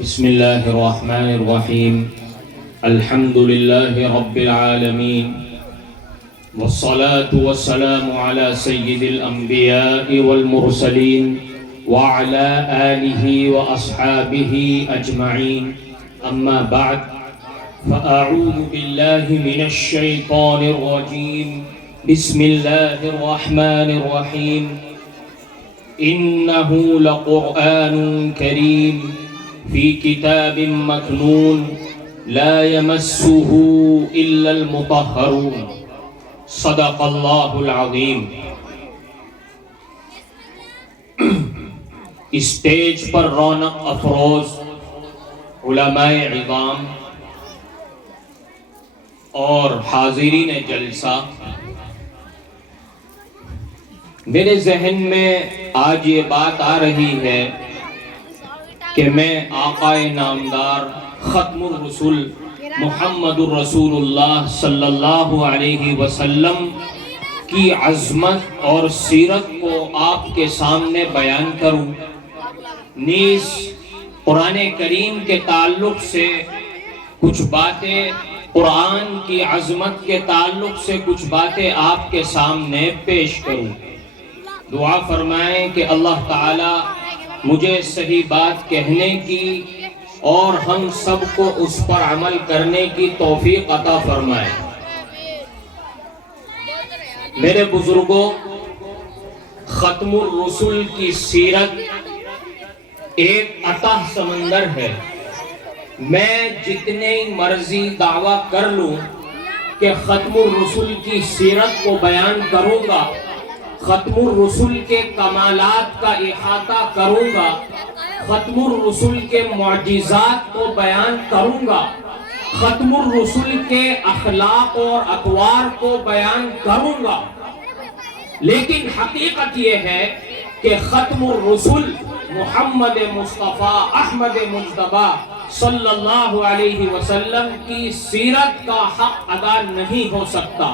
بسم الله الرحمن الرحيم الحمد لله رب العالمين والصلاة والسلام على سيد الأنبياء والمرسلين وعلى آله وأصحابه أجمعين أما بعد فأعوذ بالله من الشيطان الرجيم بسم الله الرحمن الرحيم إنه لقرآن كريم في كتاب مكنون لا يمسه إلا المطهرون صدق اللہ العظیم۔ اسٹیج پر رونق افروز علماء عظام اور حاضرین جلسہ، میرے ذہن میں آج یہ بات آ رہی ہے کہ میں آقا نامدار ختم الرسول محمد الرسول اللہ صلی اللہ علیہ وسلم کی عظمت اور سیرت کو آپ کے سامنے بیان کروں، نیز قرآن کریم کے تعلق سے کچھ باتیں، قرآن کی عظمت کے تعلق سے کچھ باتیں آپ کے سامنے پیش کروں۔ دعا فرمائیں کہ اللہ تعالی مجھے صحیح بات کہنے کی اور ہم سب کو اس پر عمل کرنے کی توفیق عطا فرمائے۔ میرے بزرگوں، ختم الرسل کی سیرت ایک اتاہ سمندر ہے۔ میں جتنے مرضی دعویٰ کر لوں کہ ختم الرسل کی سیرت کو بیان کروں گا، ختم الرسل کے کمالات کا احاطہ کروں گا، ختم الرسل کے معجزات کو بیان کروں گا، ختم الرسل کے اخلاق اور اطوار کو بیان کروں گا، لیکن حقیقت یہ ہے کہ ختم الرسل محمد مصطفیٰ احمد مجتبی صلی اللہ علیہ وسلم کی سیرت کا حق ادا نہیں ہو سکتا۔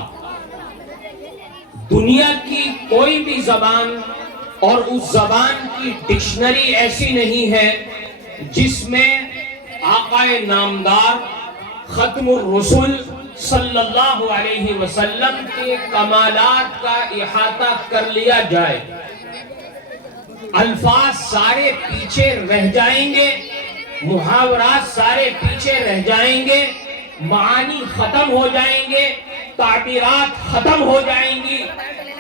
دنیا کی کوئی بھی زبان اور اس زبان کی ڈکشنری ایسی نہیں ہے جس میں آقا نامدار ختم الرسل صلی اللہ علیہ وسلم کے کمالات کا احاطہ کر لیا جائے۔ الفاظ سارے پیچھے رہ جائیں گے، محاورات سارے پیچھے رہ جائیں گے، معانی ختم ہو جائیں گے، تعبیرات ختم ہو جائیں گی،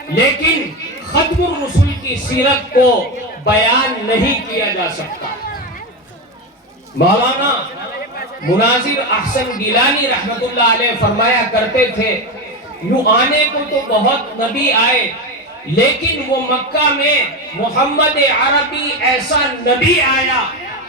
لیکن ختم الرسل کی سیرت کو بیان نہیں کیا جا سکتا۔ مولانا مناظر احسن گیلانی رحمت اللہ علیہ فرمایا کرتے تھے، یوں آنے کو تو بہت نبی آئے، لیکن وہ مکہ میں محمد عربی ایسا نبی آیا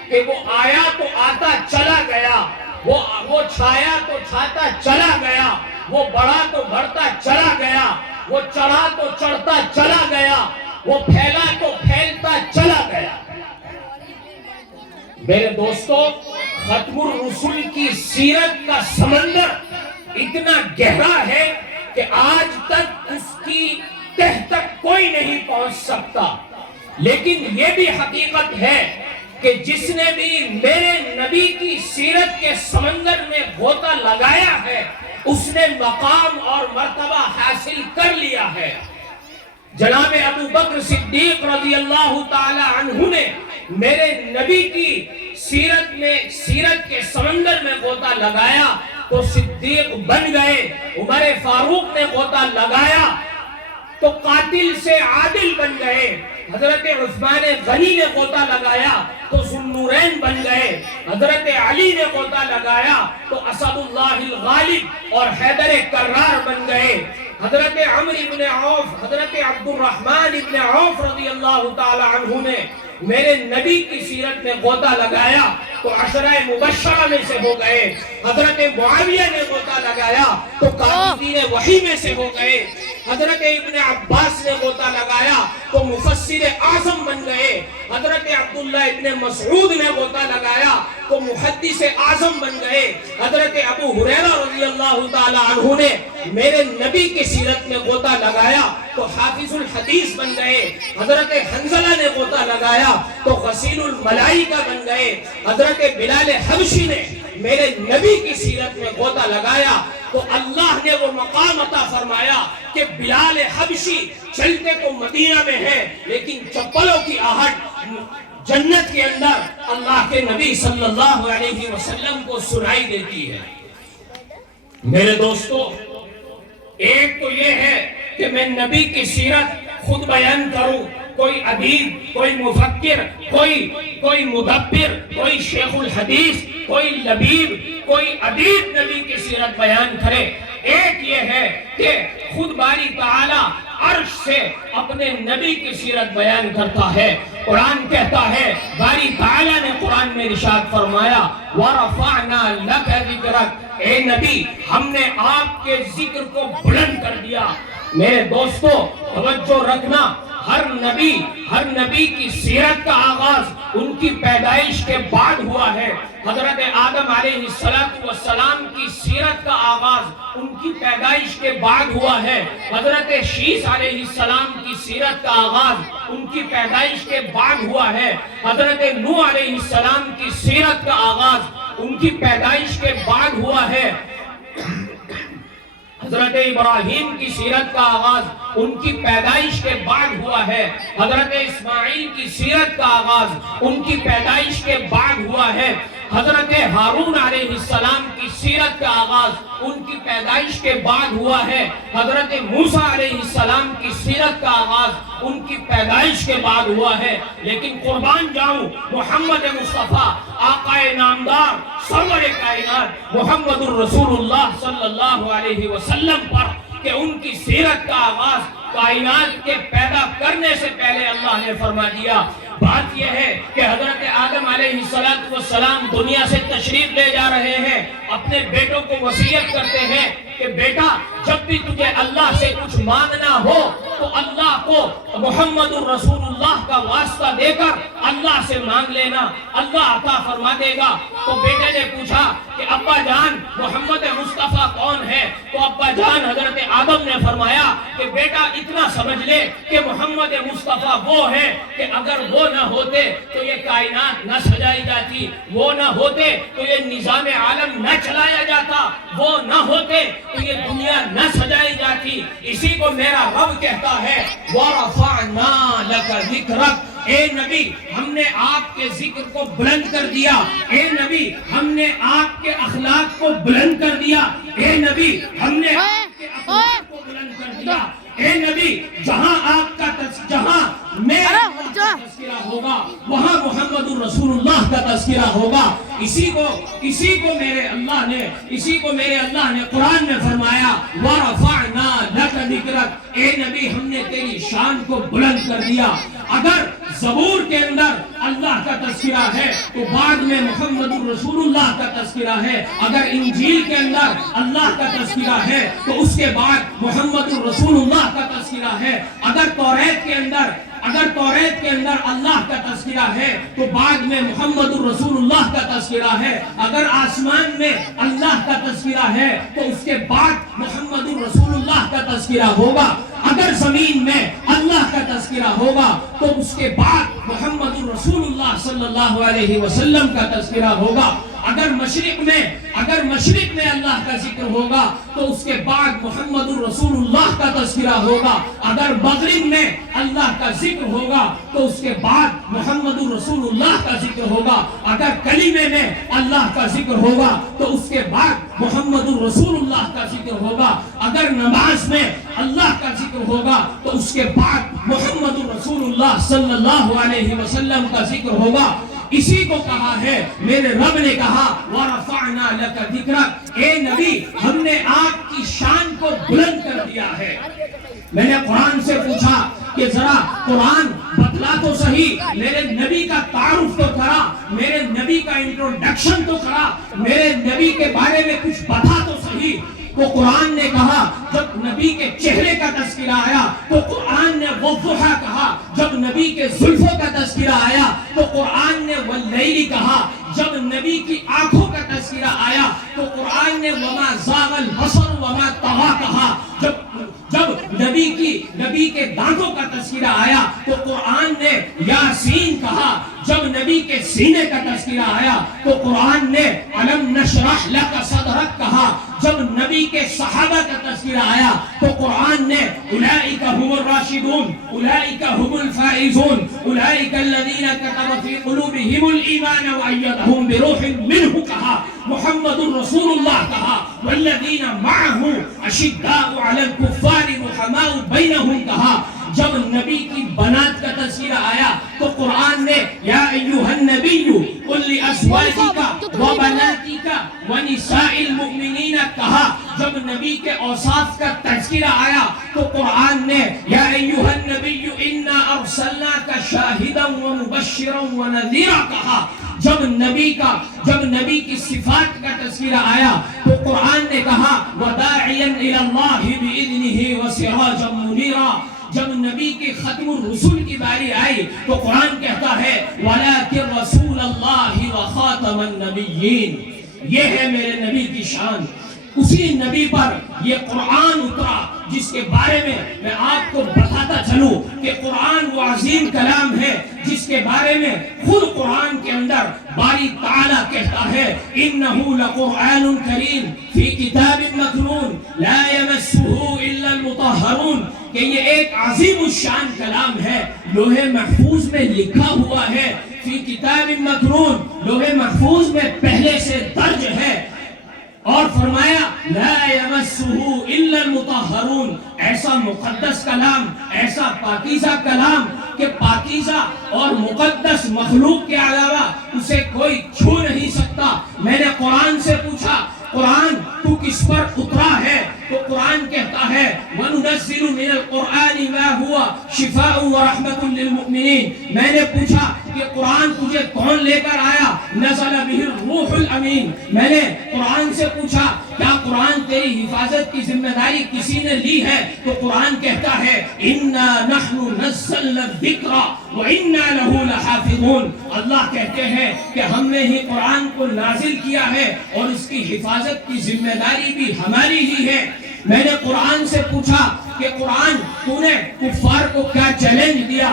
کہ وہ آیا تو آتا چلا گیا، وہ چھایا تو چھاتا چلا گیا، وہ بڑھا تو بڑھتا چلا گیا، وہ چڑھا تو چڑھتا چلا گیا، وہ پھیلا تو پھیلتا چلا گیا۔ میرے دوستو، ختم الرسل کی سیرت کا سمندر اتنا گہرا ہے کہ آج تک اس کی تہ تک کوئی نہیں پہنچ سکتا، لیکن یہ بھی حقیقت ہے کہ جس نے بھی میرے نبی کی سیرت کے سمندر میں غوطہ لگایا ہے اس نے مقام اور مرتبہ حاصل کر لیا ہے۔ جناب ابو بکر صدیق رضی اللہ تعالی عنہ نے میرے نبی کی سیرت کے سمندر میں غوطہ لگایا تو صدیق بن گئے، عمر فاروق نے غوطہ لگایا تو قاتل سے عادل بن گئے، حضرت عثمان غنی نے غوطہ لگایا تو ذوالنورین بن گئے، حضرت علی نے غوطہ لگایا تو اسد اللہ الغالب اور حیدر کرار بن گئے، حضرت عمرو بن عوف، حضرت عبد الرحمن بن عوف رضی اللہ تعالی عنہ نے میرے نبی کی سیرت میں غوطہ لگایا تو عشرہ مبشرہ میں سے ہو گئے، حضرت معاویہ نے غوطہ لگایا تو کاتبین وحی میں سے ہو گئے، حضرت ابن عباس نے غوطہ لگایا تو مفسر اعظم بن گئے، حضرت عبداللہ ابن مسعود نے غوطہ لگایا تو محدث اعظم بن گئے۔ حضرت ابو ہریرہ رضی اللہ تعالی عنہ نے میرے نبی کی سیرت میں غوطہ لگایا تو حافظ الحدیث بن گئے۔ حضرت حنظلہ نے غوطہ لگایا تو غسیل الملائکہ بن گئے۔ حضرت بلال حبشی نے میرے نبی کی سیرت میں غوطہ لگایا تو اللہ نے وہ مقام عطا فرمایا کہ بلال حبشی چلتے تو مدینہ میں ہے لیکن چپلوں کی آہٹ جنت کے اندر اللہ کے نبی صلی اللہ علیہ وسلم کو سنائی دیتی ہے۔ میرے دوستو، ایک تو یہ ہے کہ میں نبی کی سیرت خود بیان کروں، کوئی ادیب، کوئی مفکر، کوئی مدبر، کوئی شیخ الحدیث، کوئی لبیب، کوئی ادیب نبی کی سیرت بیان کرے۔ ایک یہ ہے کہ خود باری تعالی عرش سے اپنے نبی کی سیرت بیان کرتا ہے۔ قرآن کہتا ہے، باری تعالی نے قرآن میں ارشاد فرمایا وَرَفَعْنَا لَكَ ذِكْرَكَ، اے نبی ہم نے آپ کے ذکر کو بلند کر دیا۔ میرے دوستو توجہ رکھنا، ہر نبی کی سیرت کا آغاز ان کی پیدائش کے بعد ہوا ہے۔ حضرت آدم علیہ السلام کی سیرت کا آغاز ان کی پیدائش کے بعد ہوا ہے۔ حضرت شیس علیہ السلام کی سیرت کا آغاز ان کی پیدائش کے بعد ہوا ہے۔ حضرت نوح علیہ السلام کی سیرت کا آغاز ان کی پیدائش کے بعد ہوا ہے۔ حضرت ابراہیم کی سیرت کا آغاز ان کی پیدائش کے بعد ہوا ہے۔ حضرت اسماعیل کی سیرت کا آغاز ان کی پیدائش کے بعد ہوا ہے۔ حضرت ہارون علیہ السلام کی سیرت کا آغاز ان کی پیدائش کے بعد ہوا ہے۔ حضرت موسیٰ علیہ السلام کی سیرت کا آغاز ان کی پیدائش کے بعد ہوا ہے۔ لیکن قربان جاؤں محمد مصطفیٰ آقا نامدار سرور کائنات محمد الرسول اللہ صلی اللہ علیہ وسلم پر کہ ان کی سیرت کا آغاز کائنات کے پیدا کرنے سے پہلے اللہ نے فرما دیا۔ بات یہ ہے کہ حضرت آدم علیہ السلام دنیا سے تشریف لے جا رہے ہیں، اپنے بیٹوں کو وصیت کرتے ہیں کہ بیٹا جب بھی تجھے اللہ سے کچھ مانگنا ہو تو اللہ کو محمد الرسول اللہ کا واسطہ دے کر اللہ سے مانگ لینا، اللہ عطا فرما دے گا۔ تو بیٹے نے پوچھا کہ ابا جان محمد مصطفیٰ کون ہے؟ تو ابا جان حضرت آدم نے فرمایا کہ بیٹا اتنا سمجھ لے کہ محمد مصطفیٰ وہ ہے کہ اگر وہ نہ ہوتے تو یہ کائنات نہ سجائی جاتی، وہ نہ ہوتے تو یہ نظام عالم نہ چلایا جاتا، وہ نہ ہوتے تو یہ دنیا نہ سجائی جاتی۔ اسی کو میرا رب کہتا ہے وَرَفَعْنَا لَكَ ذِكْرَكَ، اے نبی ہم نے آپ کے ذکر کو بلند کر دیا، اے نبی ہم نے آپ کے اخلاق کو بلند کر دیا، اے نبی ہم نے آپ کے اخلاق کو بلند کر دیا، اے نبی جہاں آپ کا جہاں میرا تذکرہ ہوگا وہاں محمد الرسول اللہ کا تذکرہ ہوگا۔ اسی کو میرے اللہ نے قرآن میں فرمایا وَرَفَعْنَا لَكَ ذِكْرَكَ، اے نبی ہم نے تیری شان کو بلند کر دیا۔ اگر زبور کے اندر اللہ کا تذکرہ ہے تو بعد میں محمد الرسول اللہ کا تذکرہ ہے، اگر انجیل کے اندر اللہ کا تذکرہ ہے تو اس کے بعد محمد الرسول اللہ کا تذکرہ ہے، اگر توریت کے اندر اللہ کا تذکرہ ہے تو بعد میں محمد الرسول اللہ کا تذکرہ ہے، اگر آسمان میں اللہ کا تذکرہ ہے تو اس کے بعد محمد الرسول اللہ کا تذکرہ ہوگا، اگر زمین میں اللہ کا تذکرہ ہوگا تو اس کے بعد محمد الرسول اللہ صلی اللہ علیہ وسلم کا تذکرہ ہوگا، اگر مشرق میں اللہ کا ذکر ہوگا تو اس کے بعد محمد الرسول اللہ کا تذکرہ ہوگا، اگر مغرب میں اللہ کا ذکر ہوگا تو اس کے بعد محمد الرسول اللہ کا ذکر ہوگا، اگر کلمے میں اللہ کا ذکر ہوگا تو اس کے بعد محمد الرسول اللہ کا ذکر ہوگا، اگر نماز میں اللہ کا ذکر ہوگا تو اس کے بعد محمد الرسول اللہ صلی اللہ علیہ وسلم کا ذکر ہوگا۔ اسی کو کہا ہے میرے رب نے کہا وَرَفَعْنَا لَكَ ذِكْرَكَ، اے نبی ہم نے آپ کی شان کو بلند کر دیا ہے۔ میں نے قرآن سے پوچھا کہ ذرا قرآن بتلا تو صحیح، میرے نبی کا تعارف تو کرا، میرے نبی کا انٹروڈکشن تو کرا، میرے نبی کے بارے میں کچھ بتا تو صحیح۔ تو قرآن نے کہا جب نبی کے چہرے کا تذکرہ آیا تو قرآن نے والضحیٰ کہا، جب نبی کے زلفوں کا تذکرہ آیا تو قرآن نے واللیل کہا، جب نبی کی آنکھوں کا تذکرہ آیا تو قرآن نے وما زاغ البصر وما طغى کہا. جب نبی کے دانتوں کا تذکرہ آیا تو قرآن نے یاسین کہا. جب نبی کے سینے کا تذکرہ آیا تو قرآن نے الم نشرح لک صدرک کہا. جب نبی کے صحابہ کا تذکرہ آیا تو قرآن نے اولئک هم الراشدون اولئک هم الفائزون اولئک الذین كتب في قلوبهم الایمان وأیدهم بروح منه کہا. محمد رسول اللہ کہا. والذین معه اشداء علی الکفار رحماء بینهم کہا. جب نبی کی بنات کا تذکرہ آیا تو قرآن نے یا ایھا النبی قل لازواجک وبناتک ونساء المؤمنین کہا. جب نبی کے اوصاف کا تذکرہ آیا تو قرآن نے یا ایھا النبی انا ارسلناک شاہدا ومبشرا ونذیرا کہا. جب نبی کی صفات کا تذکرہ آیا تو قرآن نے کہا وداعیا الی اللہ باذنہ وسراجا منیرا. جب نبی کی ختم الرسول کی باری آئی تو قرآن کہتا ہے وَلَٰكِن رَسُولَ اللَّهِ وَخَاتَمَ النَّبِيِّينَ. یہ ہے میرے نبی کی شان. اسی نبی پر یہ قرآن اترا جس کے بارے میں آپ کو بتاتا چلوں کہ قرآن وہ عظیم کلام ہے جس کے بارے میں خود قرآن کے اندر باری تعالیٰ کہتا ہے إِنَّهُ لَقُرْآنٌ كَرِيمٌ فِي كِتَابٍ مَكْنُونٍ لَا يَمَسُّهُ إِلَّا الْمُطَهَّرُونَ. کہ یہ ایک عظیم الشان کلام ہے لوح محفوظ میں لکھا ہوا ہے. فی کتاب مکنون لوح محفوظ میں پہلے سے درج ہے. اور فرمایا لا یمسہ الا المطہرون. ایسا مقدس کلام ایسا پاکیزہ کلام کہ پاکیزہ اور مقدس مخلوق کے علاوہ اسے کوئی چھو نہیں سکتا. میں نے قرآن سے پوچھا قرآن تو کس پر اترا ہے تو قرآن کہتا ہے وَنُنَزِّلُ مِنَ الْقُرْآنِ مَا هُوَ شِفَاءٌ وَرَحْمَةٌ لِّلْمُؤْمِنِينَ. میں نے پوچھا کہ قرآن تجھے کون لے کر آیا؟ نزل بِهِ الروح الامین. میں نے قرآن سے پوچھا کیا قرآن تیری حفاظت کی ذمہ داری کسی نے لی ہے تو قرآن کہتا ہے اِنَّا نَحْنُ نَزَّلْنَا الذِّكْرَ وَإِنَّا لَهُ لَحَافِظُونَ. اللہ کہتے ہیں کہ ہم نے ہی قرآن کو نازل کیا ہے اور اس کی حفاظت کی ذمہ داری بھی ہماری ہی ہے. میں نے قرآن سے پوچھا کہ قرآن تو نے کفار کو کیا چیلنج دیا؟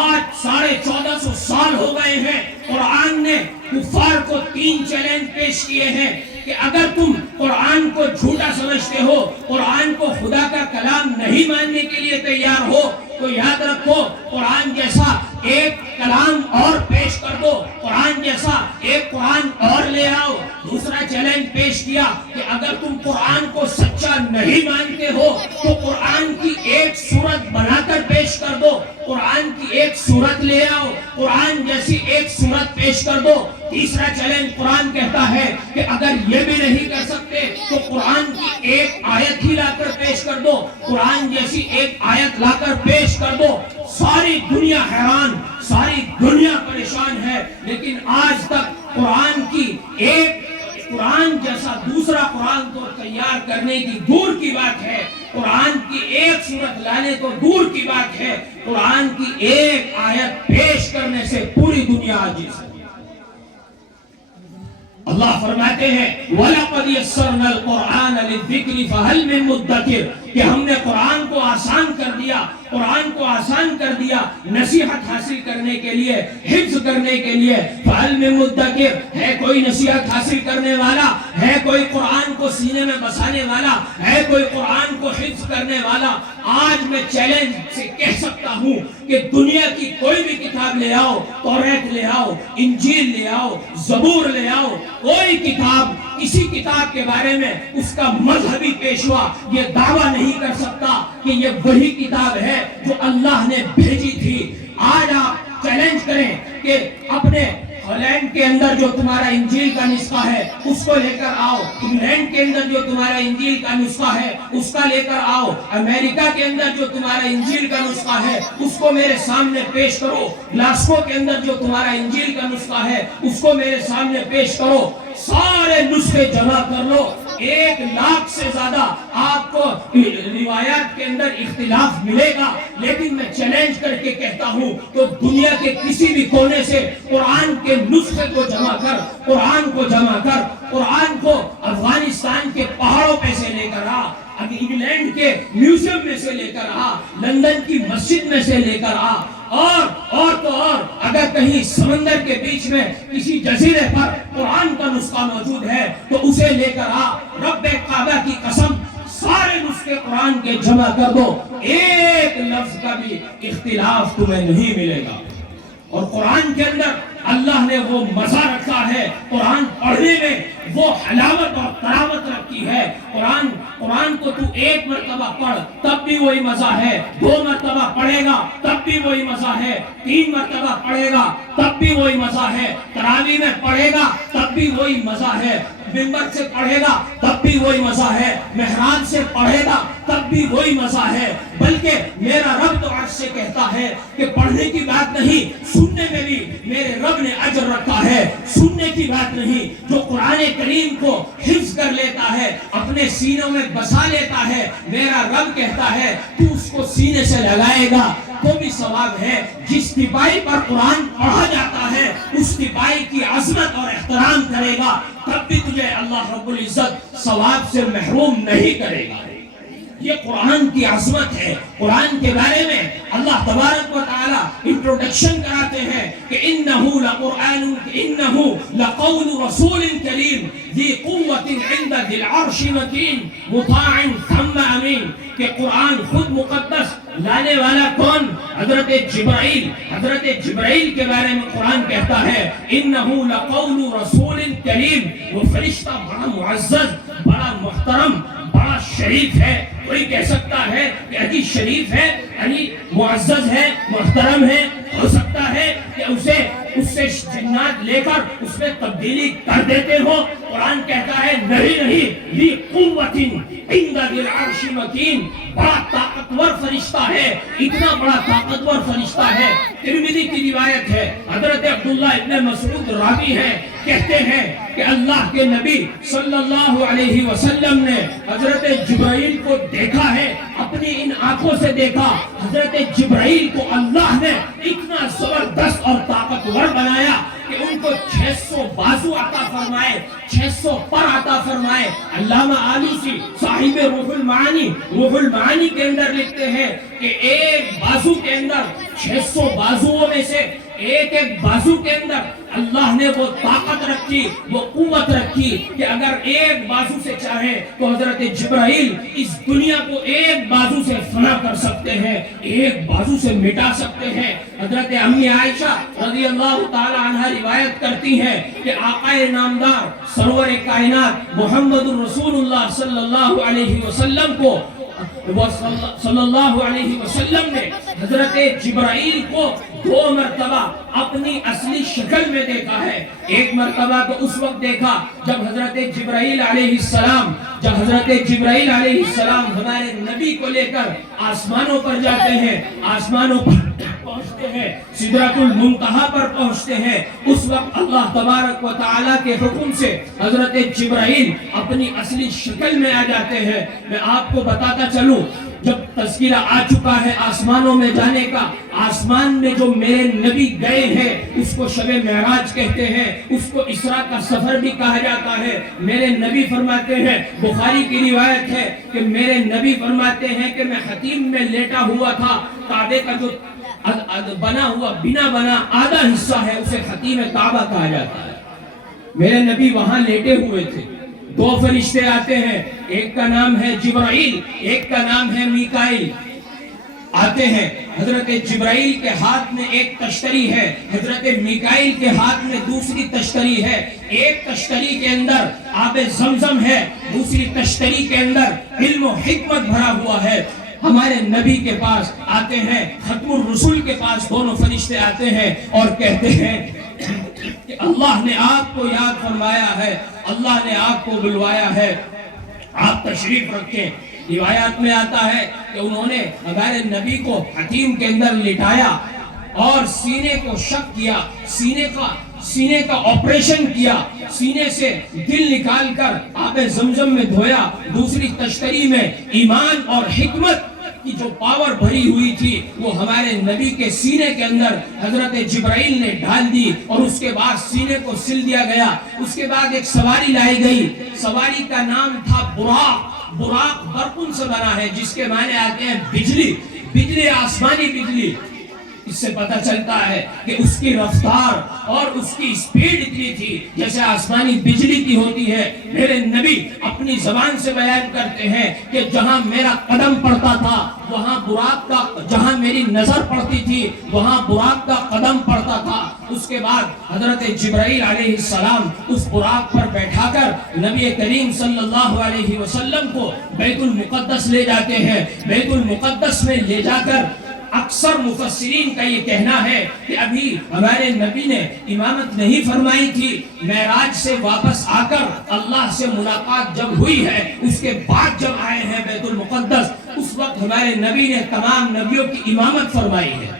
آج 1450 سال ہو گئے ہیں قرآن نے کفار کو 3 چیلنج پیش کیے ہیں کہ اگر تم قرآن کو جھوٹا سمجھتے ہو قرآن کو خدا کا کلام نہیں ماننے کے لیے تیار ہو تو یاد رکھو قرآن جیسا ایک کلام اور پیش کر دو. قرآن جیسا ایک قرآن اور لے آؤ. دوسرا چیلنج پیش کیا کہ اگر تم قرآن کو سچا نہیں مانتے ہو تو قرآن کی ایک سورت بنا کر پیش کر دو. قرآن کی ایک سورت لے آؤ. قرآن جیسی ایک سورت پیش کر دو. تیسرا چیلنج قرآن کہتا ہے کہ اگر یہ بھی نہیں کر سکتے تو قرآن کی ایک آیت ہی لا کر پیش کر دو. قرآن جیسی ایک آیت لا کر پیش کر دو. ساری دنیا حیران ساری دنیا پریشان ہے لیکن آج تک قرآن کی ایک قرآن جیسا دوسرا قرآن کو تیار کرنے کی دور کی بات ہے. قرآن کی ایک سورت لانے تو دور کی بات ہے قرآن کی ایک آیت پیش کرنے سے پوری دنیا عاجز ہے. اللہ فرماتے ہیں وَلَقَدْ يَسَّرْنَا الْقُرْآنَ لِلذِّكْرِ فَهَلْ مِن مُدَّكِرٍ کہ ہم نے قرآن کو آسان کر دیا. قرآن کو آسان کر دیا نصیحت حاصل کرنے کے لیے حفظ کرنے کے لیے. فَهَلْ مِن مُدَّكِرٍ ہے کوئی نصیحت حاصل کرنے والا ہے کوئی قرآن کو سینے میں بسانے والا ہے کوئی قرآن کو حفظ کرنے والا. آج میں چیلنج سے کہہ سکتا ہوں کہ دنیا کی کوئی بھی کتاب لے آؤ توریت لے آؤ انجیل لے آؤ زبور لے آؤ کوئی کتاب کسی کتاب کے بارے میں اس کا مذہبی پیشوا یہ دعویٰ نہیں کر سکتا کہ یہ وہی کتاب ہے جو اللہ نے بھیجی تھی. آج آپ چیلنج کریں کہ اپنے ہالینڈ کے اندر جو تمہارا انجیل کا نسخہ ہے اس کو لے کر آؤ. انگلینڈ کے اندر جو تمہارا انجیل کا نسخہ ہے اس کا لے کر آؤ. امریکہ کے اندر جو تمہارا انجیل کا نسخہ ہے اس کو میرے سامنے پیش کرو. گلاسکو کے اندر جو تمہارا انجیل کا نسخہ ہے اس کو میرے سامنے پیش کرو. سارے نسخے جمع کر لو 1,00,000 سے زیادہ آپ کو روایات کے اندر اختلاف ملے گا، لیکن میں چیلنج کر کے کہتا ہوں تو دنیا کے کسی بھی کونے سے قرآن کے نسخے کو جمع کر، قرآن کو جمع کر، قرآن کو افغانستان کے پہاڑوں پہ سے لے کر آ، انگلینڈ کے میوزیم میں سے لے کر آ، لندن کی مسجد میں سے لے کر آ، اور تو اور اگر کہیں سمندر کے بیچ میں کسی جزیرے پر قرآن کا نسخہ موجود ہے تو اسے لے کر آ، رب کعبہ کی قسم سارے نسخے قرآن کے جمع کر دو، ایک لفظ کا بھی اختلاف تمہیں نہیں ملے گا۔ اور قرآن کے اندر اللہ نے وہ مزہ رکھا ہے، قرآن پڑھنے میں وہ حلاوت اور طراوت رکھی ہے۔ قرآن کو تو ایک مرتبہ پڑھ تب بھی وہی مزہ ہے، 2 مرتبہ پڑھے گا تب بھی وہی مزہ ہے، 3 مرتبہ پڑھے گا تب بھی وہی مزہ ہے، تراویح میں پڑھے گا تب بھی وہی مزہ ہے، منبر سے پڑھے گا تب بھی وہی مزہ ہے، محراب سے پڑھے گا تب بھی وہی مزہ ہے۔ بلکہ میرا رب تو عرش سے کہتا ہے کہ پڑھنے کی بات نہیں، سننے میں بھی میرے رب نے اجر رکھا ہے۔ سننے کی بات نہیں، جو قرآن کریم کو حفظ کر لیتا ہے، اپنے سینوں میں بسا لیتا ہے، میرا رب کہتا ہے تو اس کو سینے سے لگائے گا تو بھی ثواب ہے۔ جس تپائی پر قرآن پڑھا جاتا ہے اس تپائی کی عظمت اور احترام کرے گا، تب بھی تجھے اللہ رب العزت ثواب سے محروم نہیں کرے گا۔ یہ قرآن کی عظمت ہے۔ قرآن کے بارے میں اللہ تبارک و تعالی انٹروڈکشن کراتے ہیں کہ انہو لقرآن، انہو لقول رسول کریم ذی قوت عند ذی العرش مکین مطاع ثم امین، کہ قرآن خود مقدس لانے والا کون؟ حضرت جبرائیل۔ حضرت جبرائیل کے بارے میں قرآن کہتا ہے انہو لقول رسول کریم، وہ فرشتہ بڑا معزز، بڑا محترم، بڑا شریف ہے۔ کوئی کہہ سکتا ہے کہ عجیب شریف ہے، عجیب معزز ہے، محترم ہے، ہو سکتا ہے کہ اس سے جنات لے کر اس میں تبدیلی کر دیتے ہو۔ قرآن کہتا ہے نہیں، ذی قوت عند ذی العرش مکین، بڑا طاقتور فرشتہ ہے، اتنا بڑا طاقتور فرشتہ ہے۔ ترمذی کی روایت ہے، حضرت عبداللہ ابن مسعود راوی ہے، کہتے ہیں کہ اللہ کے نبی صلی اللہ علیہ وسلم نے حضرت جبرائیل کو دیکھا ہے، اپنی ان آنکھوں سے دیکھا۔ حضرت جبرائیل کو اللہ نے اتنا زبردست اور طاقتور بنایا کہ ان کو 600 بازو عطا فرمائے، 600 پر عطا فرمائے۔ علامہ آلوسی صاحب روح المعانی کے اندر لکھتے ہیں کہ ایک بازو کے اندر 600 بازوؤں میں سے ایک بازو کے اندر اللہ نے وہ طاقت رکھی، وہ قوت رکھی کہ اگر ایک بازو سے چاہے تو حضرت جبرائیل اس دنیا کو ایک بازو سے فنا کر سکتے ہیں، ایک بازو سے مٹا سکتے ہیں۔ حضرت امی عائشہ رضی اللہ تعالی عنہ روایت کرتی ہیں کہ آقا نامدار سرور کائنات محمد الرسول اللہ صلی اللہ علیہ وسلم کو صلی اللہ علیہ وسلم نے حضرت جبرائیل کو 2 مرتبہ اپنی اصلی شکل میں دیکھا ہے۔ ایک مرتبہ تو اس وقت دیکھا جب حضرت جبرائیل علیہ السلام ہمارے نبی کو لے کر آسمانوں پر جاتے ہیں، آسمانوں پر پہنچتے ہیں، سدرۃ المنتہا پر پہنچتے ہیں، اس وقت اللہ تبارک و تعالیٰ کے حکم سے حضرت جبرائیل اپنی اصلی شکل میں آ جاتے ہیں۔ میں آپ کو بتاتا چلوں، جب تذکرہ آ چکا ہے آسمانوں میں جانے کا، آسمان میں جو میرے نبی گئے ہیں اس کو شب معراج کہتے ہیں، اس کو اسراء کا سفر بھی کہا جاتا ہے۔ میرے نبی فرماتے ہیں، بخاری کی روایت ہے کہ میرے نبی فرماتے ہیں کہ میں خطیم میں لیٹا ہوا تھا، کعبے کا جو بنا آدھا حصہ ہے اسے خطیم کعبہ کہا جاتا ہے۔ میرے نبی وہاں لیٹے ہوئے تھے، 2 فرشتے آتے ہیں، ایک کا نام ہے جبرائیل، ایک کا نام ہے میکائیل، آتے ہیں۔ حضرت جبرائیل کے ہاتھ میں ایک تشتری ہے، حضرت میکائیل کے ہاتھ میں دوسری تشتری ہے۔ ایک تشتری کے اندر آب زمزم ہے، دوسری تشتری کے اندر علم و حکمت بھرا ہوا ہے۔ ہمارے نبی کے پاس آتے ہیں، ختم الرسول کے پاس دونوں فرشتے آتے ہیں اور کہتے ہیں کہ اللہ نے آپ کو یاد فرمایا ہے، اللہ نے آپ کو بلوایا ہے، آپ تشریف رکھیں۔ روایات میں آتا ہے کہ انہوں نے ہمارے نبی کو حتیم کے اندر لٹایا اور سینے کو شق کیا، سینے کا سینے کا آپریشن کیا، سینے سے دل نکال کر آب زمزم میں دھویا، دوسری تشتری میں ایمان اور حکمت کی جو پاور بھری ہوئی تھی وہ ہمارے نبی کے سینے کے اندر حضرت جبرائیل نے ڈال دی، اور اس کے بعد سینے کو سل دیا گیا۔ اس کے بعد ایک سواری لائی گئی، سواری کا نام تھا براق۔ براق برقن سے بنا ہے، جس کے معنی آتے ہیں بجلی، بجلی، آسمانی بجلی۔ اس سے پتہ چلتا ہے کہ اس کی رفتار اور اس کی سپیڈ اتنی تھی جیسے آسمانی بجلی کی ہوتی ہے۔ میرے نبی اپنی زبان سے بیان کرتے ہیں کہ جہاں میرا قدم پڑتا تھا وہاں براق کا، جہاں میری نظر پڑتی تھی وہاں براق کا قدم پڑتا تھا۔ اس کے بعد حضرت جبرائیل علیہ السلام اس براق پر بیٹھا کر نبی کریم صلی اللہ علیہ وسلم کو بیت المقدس لے جاتے ہیں۔ بیت المقدس میں لے جا کر اکثر مفسرین کا یہ کہنا ہے کہ ابھی ہمارے نبی نے امامت نہیں فرمائی تھی، معراج سے واپس آ کر اللہ سے ملاقات جب ہوئی ہے، اس کے بعد جب آئے ہیں بیت المقدس، اس وقت ہمارے نبی نے تمام نبیوں کی امامت فرمائی ہے۔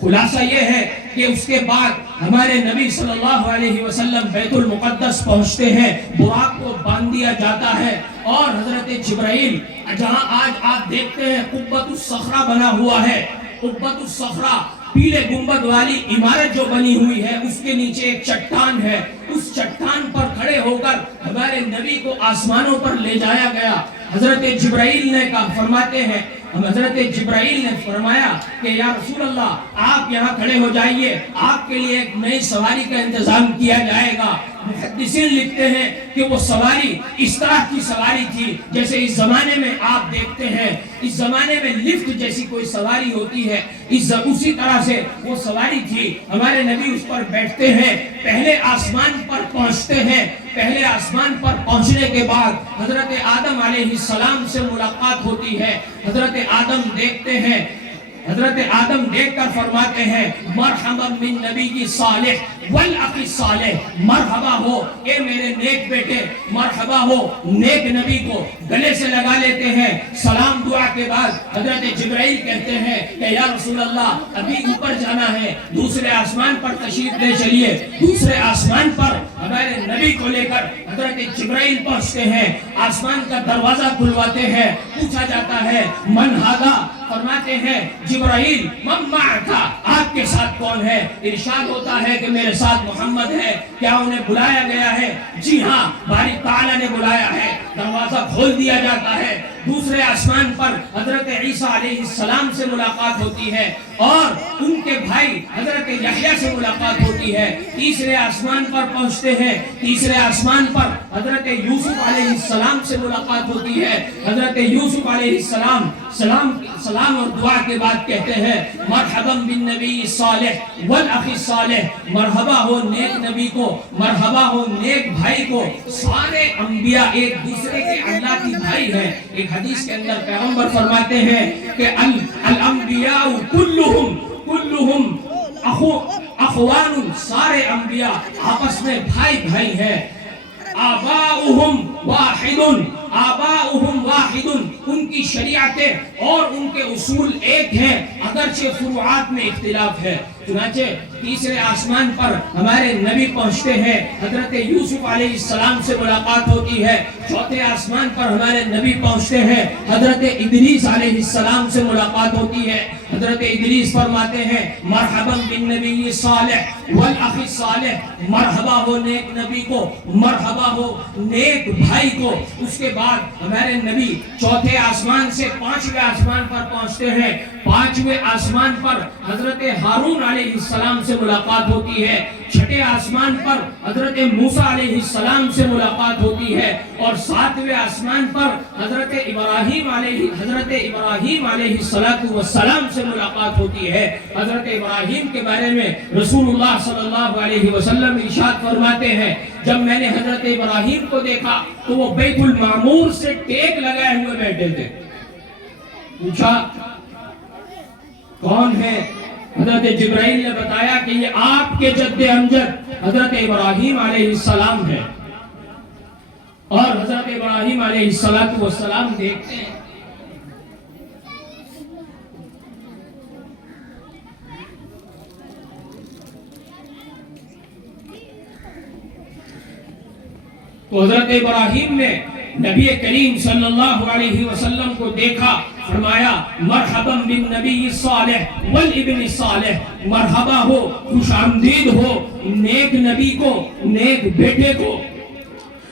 خلاصہ یہ ہے کہ اس کے بعد ہمارے نبی صلی اللہ علیہ وسلم بیت المقدس پہنچتے ہیں، براق کو باندھ دیا جاتا ہے، اور حضرت جبرائیل جہاں آج آپ دیکھتے ہیں قبۃ الصخرہ بنا ہوا ہے، قبۃ الصخرہ پیلے گنبد والی عمارت جو بنی ہوئی ہے، اس کے نیچے ایک چٹان ہے، اس چٹان پر کھڑے ہو کر ہمارے نبی کو آسمانوں پر لے جایا گیا۔ حضرت جبرائیل نے کہا، فرماتے ہیں حضرت جبرائیل نے فرمایا کہ یا رسول اللہ آپ یہاں کھڑے ہو جائیے، آپ کے لیے ایک نئی سواری کا انتظام کیا جائے گا۔ محدثین لکھتے ہیں کہ وہ سواری اس طرح کی سواری تھی جیسے اس زمانے میں آپ دیکھتے ہیں، اس زمانے میں لفٹ جیسی کوئی سواری ہوتی ہے، اسی طرح سے وہ سواری تھی۔ ہمارے نبی اس پر بیٹھتے ہیں، پہلے آسمان پر پہنچتے ہیں۔ پہلے آسمان پر پہنچنے کے بعد حضرت آدم علیہ السلام سے ملاقات ہوتی ہے۔ حضرت آدم دیکھتے ہیں، حضرت آدم دیکھ کر فرماتے ہیں مرحبا من نبی صالح والاخ صالح، مرحبا ہو اے میرے نیک بیٹے، مرحبا ہو نیک نبی کو گلے سے لگا لیتے ہیں۔ سلام دعا کے بعد حضرت جبرائیل کہتے ہیں کہ یا رسول اللہ ابھی اوپر جانا ہے، دوسرے آسمان پر تشریف لے چلیے۔ دوسرے آسمان پر ہمارے نبی کو لے کر حضرت جبرائیل پہنچتے ہیں، آسمان کا دروازہ کھلواتے ہیں، پوچھا جاتا ہے من ھذا، فرماتے ہیں جبرائیل من معک، آپ کے ساتھ کون ہے؟ ارشاد ہوتا ہے کہ میرے ساتھ محمد ہے۔ کیا انہیں بلایا گیا ہے؟ جی ہاں، باری تعالیٰ نے بلایا ہے۔ دروازہ کھول دیا جاتا ہے، دوسرے آسمان پر حضرت عیسیٰ علیہ السلام سے ملاقات ہوتی ہے اور ان کے بھائی حضرت یحییٰ سے ملاقات ہوتی ہے۔ تیسرے آسمان پر پہنچتے ہیں، تیسرے آسمان پر حضرت یوسف علیہ السلام سے ملاقات ہوتی ہے۔ حضرت یوسف علیہ السلام سلام اور دعا کے بعد کہتے ہیں مرحبا بالنبی صالح والاخ صالح، مرحبا ہو نیک نبی کو، مرحبا ہو نیک بھائی کو۔ سارے انبیاء ایک دوسرے کے اللہ کی بھائی ہیں۔ ایک حدیث کے اندر پیغمبر فرماتے ہیں کہ الانبیاء کلہم اخوان، سارے انبیاء آپس میں بھائی بھائی ہیں۔ آباؤہم واحد، ان کی شریعتیں اور ان کے اصول ایک ہیں، اگرچہ فروعات میں اختلاف ہے۔ چنانچہ تیسرے آسمان پر ہمارے نبی پہنچتے ہیں، حضرت یوسف علیہ السلام سے ملاقات ہوتی ہے۔ چوتھے آسمان پر ہمارے نبی پہنچتے ہیں، حضرت ادریس علیہ السلام سے ملاقات ہوتی ہے۔ حضرت ادریس فرماتے ہیں مرحبا بالنبی صالح والاخ صالح، مرحبا ہو نیک نبی کو، مرحبا ہو نیک بھائی کو۔ اس کے بعد ہمارے نبی چوتھے آسمان سے پانچویں آسمان پر پہنچتے ہیں۔ پانچویں آسمان پر حضرت ہارون علیہ السلام سے ملاقات ہوتی ہے۔ چھٹے آسمان پر حضرت موسیٰ علیہ السلام سے ملاقات ہوتی ہے، اور ساتویں آسمان پر حضرت ابراہیم علیہ السلام سے ملاقات ہوتی ہے۔ حضرت ابراہیم کے بارے میں رسول اللہ صلی اللہ علیہ وسلم ارشاد فرماتے ہیں جب میں نے حضرت ابراہیم کو دیکھا تو وہ بیت المعمور سے ٹیک لگائے ہوئے بیٹھے تھے۔ پوچھا کون ہے؟ حضرت جبرائیل نے بتایا کہ یہ آپ کے جد امجد حضرت ابراہیم علیہ السلام ہے۔ اور حضرت ابراہیم علیہ السلام دیکھتے ہیں تو حضرت ابراہیم نے نبی کریم صلی اللہ علیہ وسلم کو دیکھا، فرمایا مرحبا بالنبی صالح والابن صالح، مرحبا ہو، خوش آمدید ہو نیک نبی کو، نیک بیٹے کو۔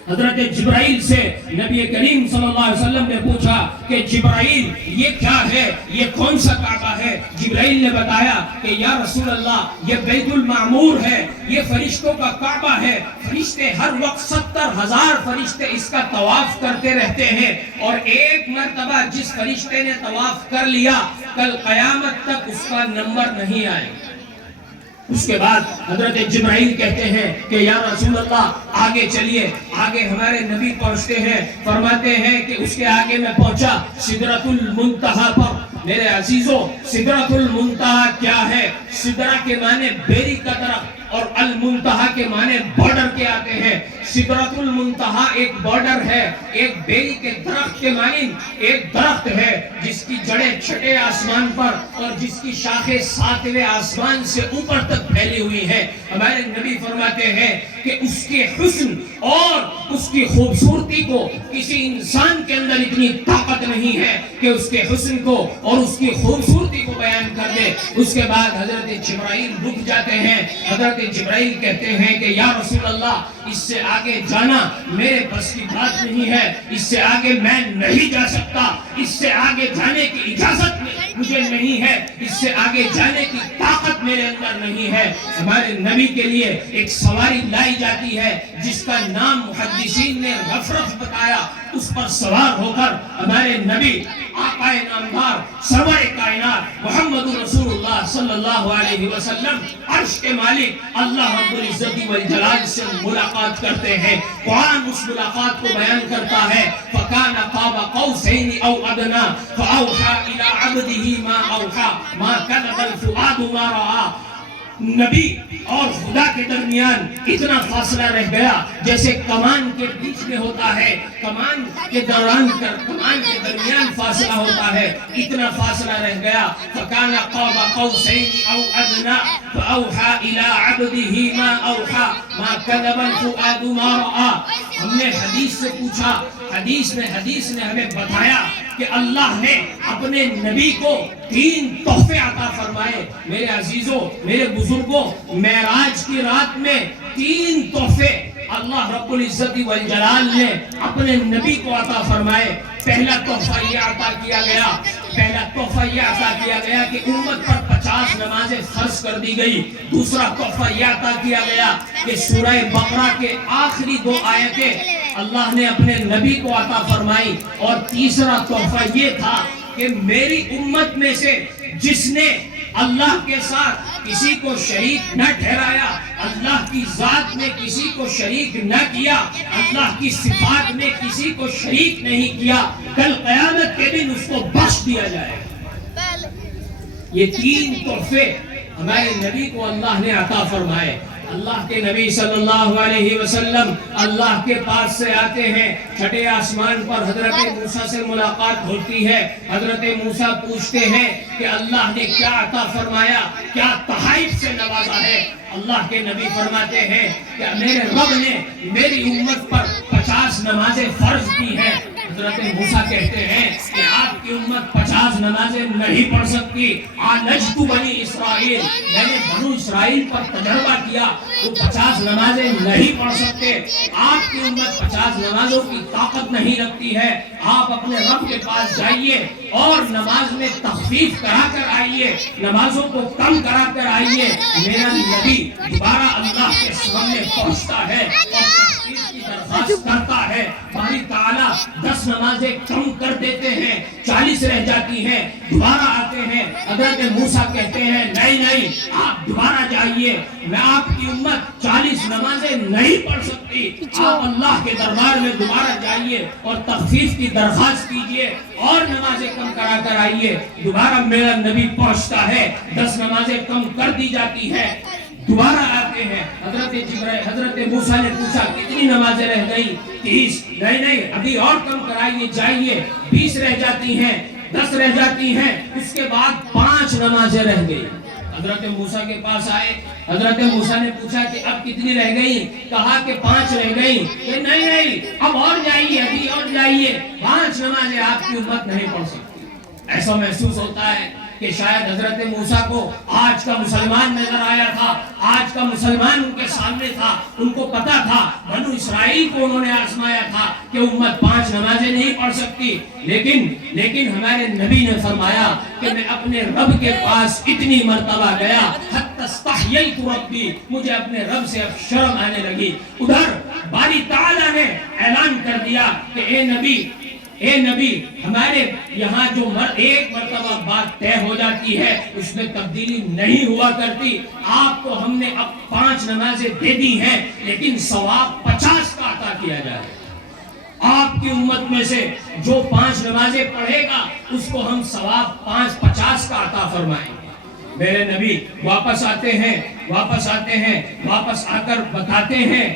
حضرت جبرائیل سے نبی کریم صلی اللہ علیہ وسلم نے پوچھا کہ جبرائیل یہ کیا ہے، یہ کون سا کعبہ ہے؟ جبرائیل نے بتایا کہ یا رسول اللہ یہ بیت المعمور ہے، یہ فرشتوں کا کعبہ ہے، فرشتے ہر وقت 70,000 فرشتے اس کا طواف کرتے رہتے ہیں، اور ایک مرتبہ جس فرشتے نے طواف کر لیا کل قیامت تک اس کا نمبر نہیں آئے۔ اس کے بعد حضرت جبرائیل کہتے ہیں کہ یا رسول اللہ آگے چلیے، آگے ہمارے نبی پہنچتے ہیں، فرماتے ہیں کہ اس کے آگے میں پہنچا سدرۃ المنتہا پر۔ میرے عزیزوں، سدرۃ المنتہا کیا ہے؟ سدرہ کے معنی بیری کا درخت اور المنتہا کے معنی بارڈر کے آتے ہیں۔ سدرۃ المنتہا ایک بارڈر ہے، ایک بیری کے درخت کے معنی ایک درخت ہے جس کی جڑیں چھٹے آسمان پر اور جس کی شاخیں 7ویں آسمان سے اوپر تک پھیلی ہوئی ہیں۔ ہمارے نبی فرماتے ہیں کہ اس کے حسن اور اس کی خوبصورتی کو کسی انسان کے اندر اتنی طاقت نہیں ہے کہ اس کے حسن کو اور اس کی خوبصورتی کو بیان کر دے۔ اس کے بعد حضرت جبرائیل رک جاتے ہیں۔ حضرت جبرائیل کہتے ہیں کہ یا رسول اللہ اس سے آگے جانا میرے بس کی بات نہیں ہے، اس سے آگے میں نہیں جا سکتا، اس سے آگے جانے کی اجازت مجھے نہیں ہے، اس سے آگے جانے کی طاقت میرے اندر نہیں ہے۔ ہمارے نبی کے لیے ایک سواری لائی جاتی ہے جس کا نام محدثین نے رفرف بتایا، اس پر سوار ہو کر ہمارے نبی آقا نامدار سرور کائنات محمد رسول اللہ صلی اللہ علیہ وسلم عرش کے مالک اللہ رب العزت والجلال سے ملاقات کرتے ہیں۔ قرآن اس ملاقات کو بیان کرتا ہے فَكَانَ قَابَ قَوْسَيْنِ أَوْ أَدْنَىٰ فَأَوْحَىٰ إِلَىٰ عَبْدِهِ مَا أَوْحَىٰ مَا كَذَبَ الْفُؤَادُ مَا رَأَىٰ۔ نبی اور خدا کے درمیان اتنا فاصلہ رہ گیا جیسے کمان کے بیچ میں ہوتا ہے، کمان کے درمیان فاصلہ ہوتا ہے، اتنا فاصلہ رہ گیا۔ فَكَانَ قَابَ قَوْسَيْنِ أَوْ أَدْنَىٰ فَأَوْحَىٰ إِلَىٰ عَبْدِهِ مَا أَوْحَىٰ مَا كَذَبَ الْفُؤَادُ مَا رَأَىٰ۔ ہم نے حدیث سے پوچھا، حدیث نے ہمیں بتایا کہ اللہ نے اپنے نبی کو 3 تحفے عطا فرمائے۔ میرے عزیزوں، میرے بزرگوں، معراج کی رات میں 3 تحفے اللہ رب العزت والجلال نے اپنے نبی کو عطا فرمائے۔ پہلا تحفہ یہ عطا کیا گیا کہ امت پر 50 نمازیں فرض کر دی گئی۔ دوسرا تحفہ یہ عطا کیا گیا کہ سورہ بقرہ کے آخری 2 آیتیں اللہ نے اپنے نبی کو عطا فرمائی۔ اور تیسرا تحفہ یہ تھا کہ میری امت میں سے جس نے اللہ کے ساتھ کسی کو شریک نہ ٹھہرایا، اللہ کی ذات میں کسی کو شریک نہ کیا، اللہ کی صفات میں کسی کو شریک نہیں کیا، کل قیامت کے دن اس کو بخش دیا جائے۔ یہ 3 تحفے ہمارے نبی کو اللہ نے عطا فرمائے۔ اللہ کے نبی صلی اللہ علیہ وسلم اللہ کے پاس سے آتے ہیں، چھٹے آسمان پر حضرت موسیٰ سے ملاقات ہوتی ہے۔ حضرت موسیٰ پوچھتے ہیں کہ اللہ نے کیا عطا فرمایا، کیا تحائف سے نوازا ہے؟ اللہ کے نبی فرماتے ہیں کہ میرے رب نے میری امت پر 50 نمازیں فرض کی ہیں۔ حضرت موسیٰ کہتے ہیں کہ آپ کی امت 50 نمازیں نہیں پڑھ سکتی۔ آنجت بنی اسرائیل، میں نے بنو اسرائیل پر تجربہ کیا، وہ 50 نمازیں نہیں پڑھ سکتے۔ آپ کی امت 50 نمازوں کی طاقت نہیں رکھتی ہے۔ آپ اپنے رب کے پاس جائیے اور نماز میں تخفیف کرا کر آئیے، نمازوں کو کم کرا کر آئیے۔ میرا نبی دوبارہ اللہ کے سامنے پہنچتا ہے اور تخفیف کی درخواست کرتا ہے۔ باری تعالیٰ 10 نمازیں کم کر دیتے ہیں، 40 رہ جاتی ہیں، دوبارہ آتے ہیں۔ حضرت موسیٰ کہتے ہیں نہیں، آپ دوبارہ جائیے، میں آپ کی امت 40 نمازیں نہیں پڑھ سکتی۔ آپ اللہ کے دربار میں دوبارہ جائیے اور تخفیف کی درخواست کیجئے اور نمازیں کم کرا کر آئیے۔ دوبارہ میرا نبی پہنچتا ہے، 10 نمازیں کم کر دی جاتی ہے، دوبارہ آتے ہیں۔ حضرت موسیٰ نے پوچھا کتنی نمازیں رہ گئی؟ 30۔ نہیں، ابھی اور کم کرائیے، جائیے، 20 رہ جاتی ہیں، 10 رہ جاتی ہیں۔ اس کے بعد 5 نمازیں رہ گئی۔ حضرت موسیٰ کے پاس آئے. حضرت موسیٰ نے پوچھا کہ اب کتنی رہ گئی؟ کہا کہ 5 رہ گئی. کہ نہیں اب اور جائیے، ابھی اور جائیے، 5 نمازیں آپ کی امت نہیں پڑھ سکتی. ایسا محسوس ہوتا ہے کہ شاید حضرت موسیٰ کو آج کا مسلمان نظر آیا تھا، آج کا مسلمان ان کے سامنے تھا. ان کو پتا تھا، بنو اسرائیل کو انہوں نے آزمایا تھا کہ امت 5 نمازیں نہیں پڑھ سکتی. لیکن ہمارے نبی نے فرمایا کہ میں اپنے رب کے پاس اتنی مرتبہ گیا، حتی استحییت ربی، مجھے اپنے رب سے اب شرم آنے لگی. ادھر باری تعالیٰ نے اعلان کر دیا کہ اے نبی ہمارے یہاں جو ایک مرتبہ بات طے ہو جاتی ہے اس میں تبدیلی نہیں ہوا کرتی. آپ کو ہم نے اب 5 نمازیں دے دی ہیں، لیکن ثواب 50 کا عطا کیا جائے. آپ کی امت میں سے جو 5 نمازیں پڑھے گا اس کو ہم ثواب 50 کا عطا فرمائیں گے. میرے نبی واپس آتے ہیں، واپس آ کر بتاتے ہیں،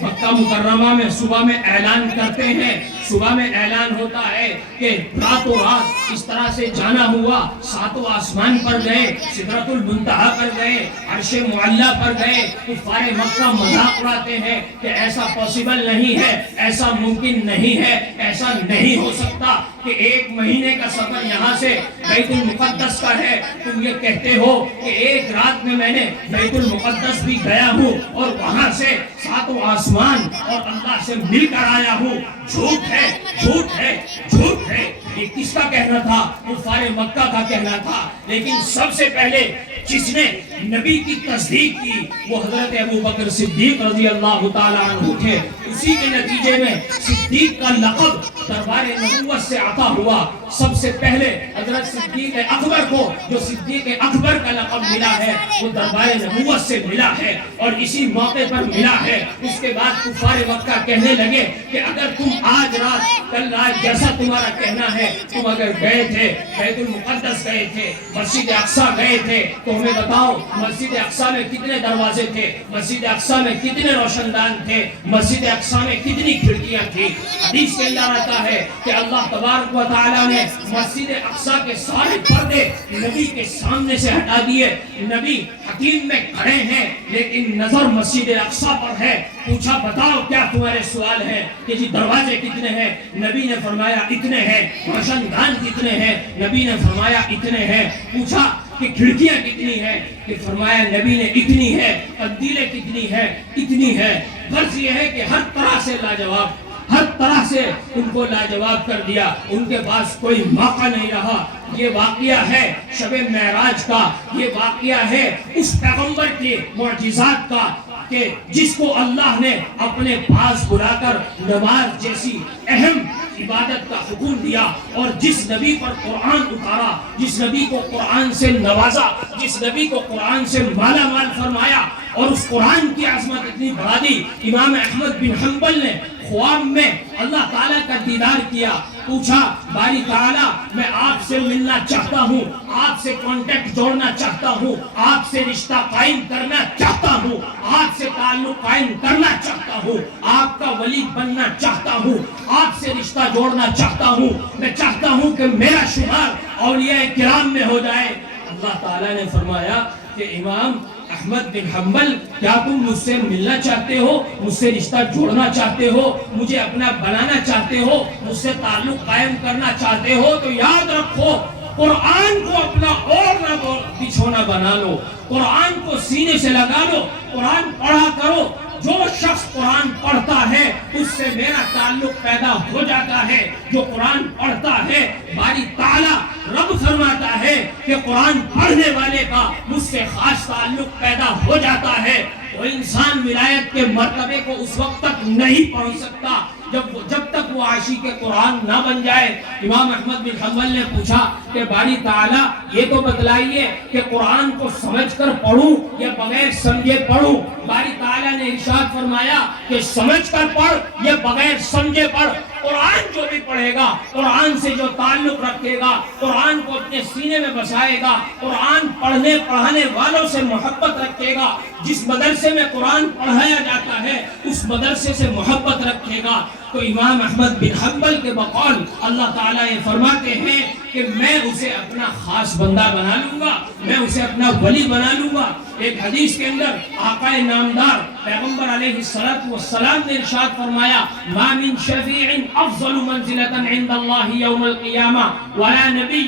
مکہ مکرمہ میں صبح میں اعلان کرتے ہیں. صبح میں اعلان ہوتا ہے کہ راتوں رات اس طرح سے جانا ہوا، 7 آسمان پر گئے، سدرۃ المنتہا پر گئے، عرش معلیٰ پر گئے. کفار مکہ مذاق اڑاتے ہیں کہ ایسا پاسبل نہیں ہے، ایسا ممکن نہیں ہے، ایسا نہیں ہو سکتا کہ 1 مہینے کا سفر یہاں سے بیت المقدس کا ہے. تم یہ کہتے ہو کہ ایک رات میں میں نے بیت المقدس بھی گیا ہوں اور وہاں سے 7 آسمان اور اللہ سے مل کر آیا ہوں. جھوٹ ہے، جھوٹ ہے، جھوٹ ہے. یہ کس کا کہنا تھا؟ کفار مکہ کا کہنا تھا. لیکن سب سے پہلے جس نے نبی کی تصدیق کی وہ حضرت ابو بکر صدیق رضی اللہ تعالیٰ عنہ تھے. اسی کے نتیجے میں صدیق کا لقب دربار نبوت سے عطا ہوا. سب سے پہلے حضرت صدیق اکبر کو جو صدیق اکبر کا لقب ملا ہے وہ دربار نبوت سے ملا ہے اور اسی موقع پر ملا ہے. اس کے بعد کفار مکہ کہنے لگے کہ اگر تم آج رات کل رات جیسا تمہارا کہنا ہے، تم اگر گئے تھے بیت المقدس گئے تھے، مسجد اقصی گئے تھے، تو ہمیں بتاؤ مسجد اقصی میں کتنے دروازے تھے، مسجد اقصی میں کتنے روشن دان تھے، مسجد اقصی میں کتنی کھڑکیاں تھیں. حدیث کے اندر آتا ہے کہ اللہ تبارک و تعالیٰ نے مسجد اقصی کے سارے پردے نبی کے سامنے سے ہٹا دیے. نبی حتیم میں کھڑے ہیں لیکن نظر مسجد اقصی پر ہے. پوچھا بتاؤ کیا تمہارے سوال ہے کہ جی دروازے کتنے ہیں؟ نبی نے فرمایا اتنے ہیں. روشن دان کتنے ہیں؟ نبی نے فرمایا اتنے ہیں. پوچھا کہ کھڑکیاں کتنی ہیں؟ کہ فرمایا نبی نے اتنی ہے. قندیلیں کتنی ہیں؟ اتنی ہے. غرض یہ ہے کہ ہر طرح سے لاجواب، ہر طرح سے ان کو لاجواب کر دیا. ان کے پاس کوئی موقع نہیں رہا. یہ واقعہ ہے شب معراج کا، یہ واقعہ ہے اس پیغمبر کے معجزات کا کہ جس کو اللہ نے اپنے پاس بلا کر نماز جیسی اہم عبادت کا حکم دیا اور جس نبی پر قرآن اتارا، جس نبی کو قرآن سے نوازا، جس نبی کو قرآن سے مالا مال فرمایا اور اس قرآن کی عظمت اتنی بڑھا دی. امام احمد بن حنبل نے خواب میں اللہ تعالیٰ کا دیدار کیا. پوچھا باری تعالیٰ میں آپ سے ملنا چاہتا ہوں، آپ سے کانٹیکٹ جوڑنا چاہتا ہوں، آپ سے رشتہ قائم کرنا چاہتا ہوں، آپ سے تعلق قائم کرنا چاہتا ہوں، آپ کا ولی بننا چاہتا ہوں، آپ سے رشتہ جوڑنا چاہتا ہوں. میں چاہتا ہوں کہ میرا شمار اولیاء کرام میں ہو جائے. اللہ تعالیٰ نے فرمایا کہ امام احمد بن حنبل کیا تم مجھ سے ملنا چاہتے ہو، مجھ سے رشتہ جوڑنا چاہتے ہو، مجھے اپنا بنانا چاہتے ہو، مجھ سے تعلق قائم کرنا چاہتے ہو تو یاد رکھو قرآن کو اپنا اور نہ بچھونا بنا لو، قرآن کو سینے سے لگا لو، قرآن پڑھا کرو. جو شخص قرآن پڑھتا ہے اس سے میرا تعلق پیدا ہو جاتا ہے. جو قرآن پڑھتا ہے باری تعالیٰ رب فرماتا ہے کہ قرآن پڑھنے والے کا مجھ سے خاص تعلق پیدا ہو جاتا ہے. وہ انسان ولایت کے مرتبے کو اس وقت تک نہیں پہنچ سکتا جب تک وہ عاشق قرآن نہ بن جائے. امام احمد بن حنبل نے پوچھا کہ باری تعالیٰ یہ تو بتلائیے کہ قرآن کو سمجھ کر پڑھوں یا بغیر سمجھے پڑھوں؟ باری تعالیٰ نے ارشاد فرمایا کہ سمجھ کر پڑھ یا بغیر سمجھے پڑھ. قرآن جو بھی پڑھے گا، قرآن سے جو تعلق رکھے گا، قرآن کو اپنے سینے میں بسائے گا، قرآن پڑھنے پڑھانے والوں سے محبت رکھے گا، جس مدرسے میں قرآن پڑھایا جاتا ہے اس اس مدرسے سے محبت رکھے گا تو امام احمد بن حنبل کے بقول اللہ تعالیٰ یہ فرماتے ہیں کہ میں اسے اپنا خاص بندہ بنا لوں گا، میں اسے اپنا ولی بنا لوں گا۔ ایک حدیث کے اندر آقا نامدار پیغمبر علیہ السلام نے ارشاد فرمایا ما من شفیع افضل منزلۃ عند اللہ یوم القیامہ ولا نبی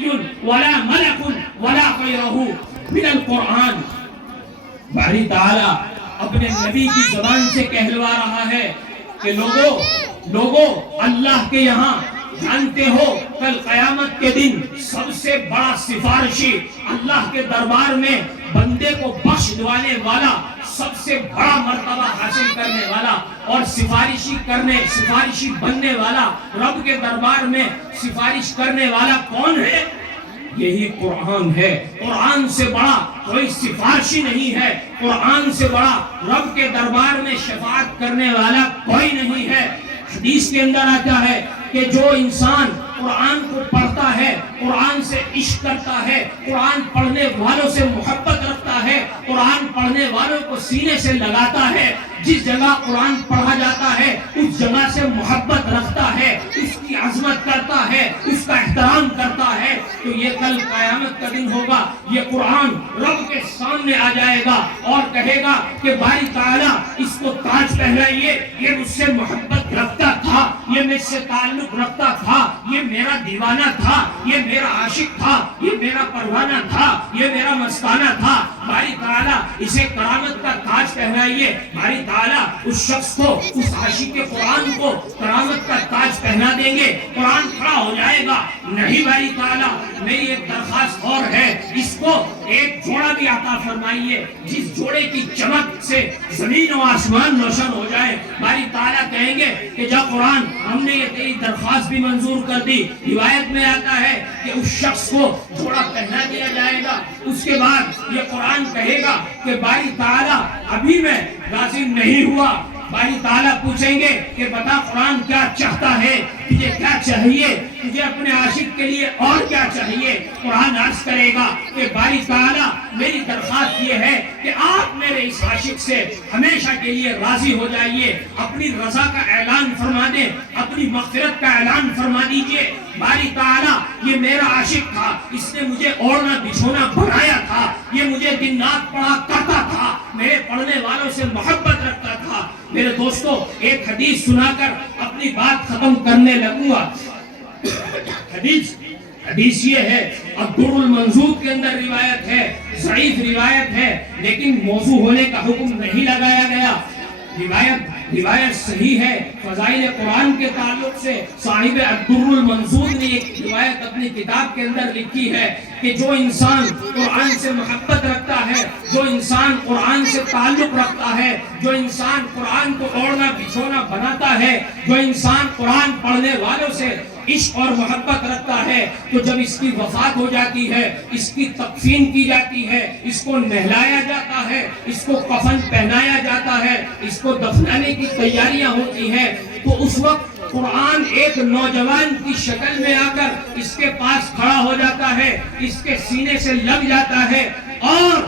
ولا ملک ولا غیرہ من القرآن۔ باری تعالیٰ اپنے نبی کی زبان سے کہلوا رہا ہے کہ لوگوں اللہ کے یہاں جانتے ہو کل قیامت کے دن سب سے بڑا سفارشی اللہ کے دربار میں بندے کو بخش دوانے والا، سب سے بڑا مرتبہ حاصل کرنے والا اور سفارشی بننے والا، رب کے دربار میں سفارش کرنے والا کون ہے؟ یہی قرآن ہے۔ قرآن سے بڑا کوئی سفارشی نہیں ہے، قرآن سے بڑا رب کے دربار میں شفاعت کرنے والا کوئی نہیں ہے۔ حدیث کے اندر آتا ہے کہ جو انسان قرآن کو پڑھتا ہے، قرآن سے عشق کرتا ہے، قرآن پڑھنے والوں سے محبت رکھتا ہے، قرآن پڑھنے والوں کو سینے سے لگاتا ہے، جس جگہ قرآن پڑھا جاتا ہے اس جگہ سے محبت رکھتا ہے، اس کی عظمت کرتا ہے، اس کا احترام کرتا ہے، تو یہ کل قیامت کا دن ہوگا، یہ قرآن رب کے سامنے آ جائے گا اور کہے گا کہ باری تعالیٰ اس کو تاج پہنائیے، یہ مجھ سے محبت رکھتا تھا، یہ مجھ سے تعلق رکھتا تھا، یہ میرا دیوانہ تھا، یہ میرا عاشق تھا، یہ میرا پروانہ تھا، یہ میرا مستانہ تھا، باری تعالیٰ اسے کرامت کا تاج پہنائیے۔ باری تعالیٰ اس شخص کو، اس عاشق قرآن کو کرامت کا تاج پہنا دیں گے، قرآن کھڑا ہو جائے گا۔ نہیں باری تعالیٰ میری ایک درخواست اور ہے، اس کو ایک جوڑا بھی عطا فرمائیے جس جوڑے کی چمک سے زمین و آسمان روشن ہو جائے۔ باری تعالیٰ کہیں گے کہ جب قرآن ہم نے یہ تیری درخواست بھی منظور کر دی۔ روایت میں آتا ہے کہ اس شخص کو جوڑا پہنا دیا جائے گا، اس کے بعد یہ قرآن کہے گا کہ باری تعالیٰ ابھی میں راضی نہیں ہوا۔ باری تعالیٰ پوچھیں گے کہ بتا قرآن کیا چاہتا ہے، تجھے کیا چاہیے، تجھے اپنے عاشق کے لیے اور کیا چاہیے؟ قرآن عرض کرے گا کہ باری تعالیٰ میری درخواست یہ ہے کہ آپ میرے اس عاشق سے ہمیشہ کے لیے راضی ہو جائیے، اپنی رضا کا اعلان فرما دیں، اپنی مغفرت کا اعلان فرما دیجئے۔ باری تعالیٰ یہ میرا عاشق تھا، اس نے مجھے اوڑھنا بچھونا بنایا تھا، یہ مجھے دن رات پڑھا کرتا تھا، میرے پڑھنے والوں سے محبت رکھتا تھا۔ میرے دوستو ایک حدیث سنا کر اپنی بات ختم کرنے لگوں گا۔ حدیث یہ ہے، الدر المنضود کے اندر روایت ہے، ضعیف روایت ہے لیکن موضوع ہونے کا حکم نہیں لگایا گیا۔ روایت صحیح ہے۔ فضائل قرآن کے تعلق سے صاحب الدر المنضود نے ایک روایت اپنی کتاب کے اندر لکھی ہے کہ جو انسان قرآن سے محبت رکھتا ہے، جو انسان قرآن سے تعلق رکھتا ہے، جو انسان قرآن کو اوڑھنا بچھونا بناتا ہے، جو انسان قرآن پڑھنے والوں سے عشق اور محبت رکھتا ہے، تو جب اس کی وفات ہو جاتی ہے، اس کی تکفین کی جاتی ہے، اس کو نہلایا جاتا ہے، اس کو کفن پہنایا جاتا ہے، اس کو دفنانے کی تیاریاں ہوتی ہیں، تو اس وقت قرآن ایک نوجوان کی شکل میں آ کر اس کے پاس کھڑا ہو جاتا ہے، اس کے سینے سے لگ جاتا ہے، اور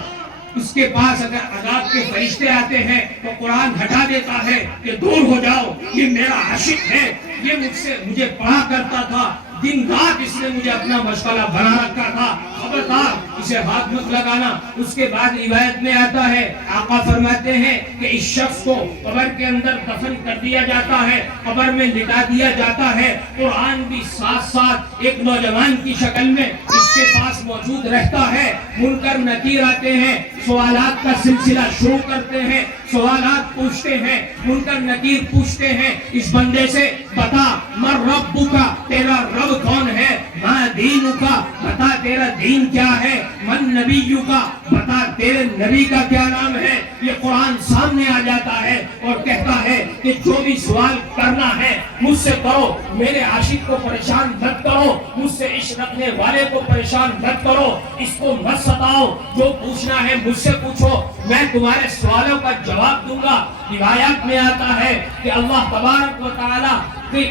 اس کے پاس اگر عذاب کے فرشتے آتے ہیں تو قرآن ہٹا دیتا ہے کہ دور ہو جاؤ، یہ میرا عاشق ہے، یہ مجھے پڑھا کرتا تھا، دن رات اس نے مجھے اپنا مشغلہ بنا رکھا تھا، خبردار اسے ہاتھ مت لگانا۔ اس کے بعد روایت میں آتا ہے، آقا فرماتے ہیں کہ اس شخص کو قبر کے اندر دفن کر دیا جاتا ہے، قبر میں لٹا دیا جاتا ہے، قرآن بھی ساتھ ساتھ ایک نوجوان کی شکل میں اس کے پاس موجود رہتا ہے۔ منکر نکیر آتے ہیں، سوالات کا سلسلہ شروع کرتے ہیں، سوالات پوچھتے ہیں، منکر نکیر پوچھتے ہیں اس بندے سے، بتا من ربک، تیرا رب کون ہے، ما دینک، بتا تیرا دین کیا ہے، من نبیک، بتا تیرے نبی کا کیا نام ہے۔ یہ قرآن سامنے آ جاتا ہے اور کہتا ہے کہ جو بھی سوال کرنا ہے مجھ سے کرو، میرے عاشق کو پریشان مت کرو، مجھ سے عشق رکھنے والے کو پریشان مت کرو، اس کو مت ستاؤ، جو پوچھنا ہے مجھ سے پوچھو، میں تمہارے سوالوں کا جواب دوں گا۔ روایات میں آتا ہے کہ اللہ تبارک و تعالی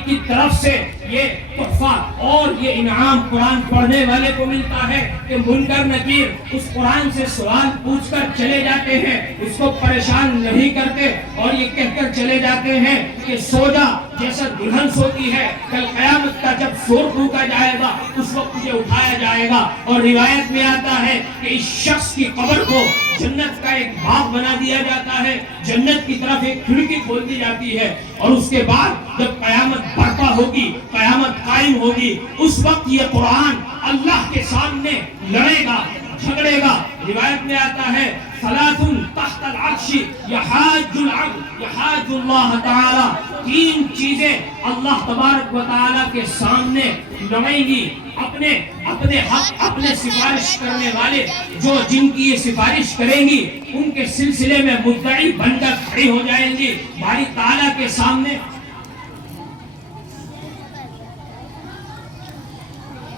کی طرف سے یہ تحفہ اور یہ انعام قرآن پڑھنے والے کو ملتا ہے کہ منکر نکیر اس قرآن سے سوال پوچھ کر چلے جاتے ہیں، اس کو پریشان نہیں کرتے اور یہ کہہ کر چلے جاتے ہیں کہ سو جا جیسا دلہن سوتی ہے، کل قیامت کا جب شور پھونکا جائے گا اس وقت تجھے اٹھایا جائے گا۔ اور روایت میں آتا ہے کہ اس شخص کی قبر کو جنت کا ایک باغ بنا دیا جاتا ہے، جنت کی طرف ایک کھڑکی کھول دی جاتی ہے، اور اس کے بعد جب قیامت برپا ہوگی، قیامت قائم ہوگی، اس وقت یہ قرآن اللہ کے سامنے لڑے گا، جھگڑے گا۔ روایت میں آتا ہے ثلاث تحت العرش یحاج العبد یحاج اللہ تعالی، تین چیزیں اللہ تبارک و تعالی کے سامنے لڑیں گی، اپنے حق، اپنے سفارش کرنے والے جو جن کی یہ سفارش کریں گی ان کے سلسلے میں مدعی بن کر کھڑی ہو جائیں گی باری تعالیٰ کے سامنے۔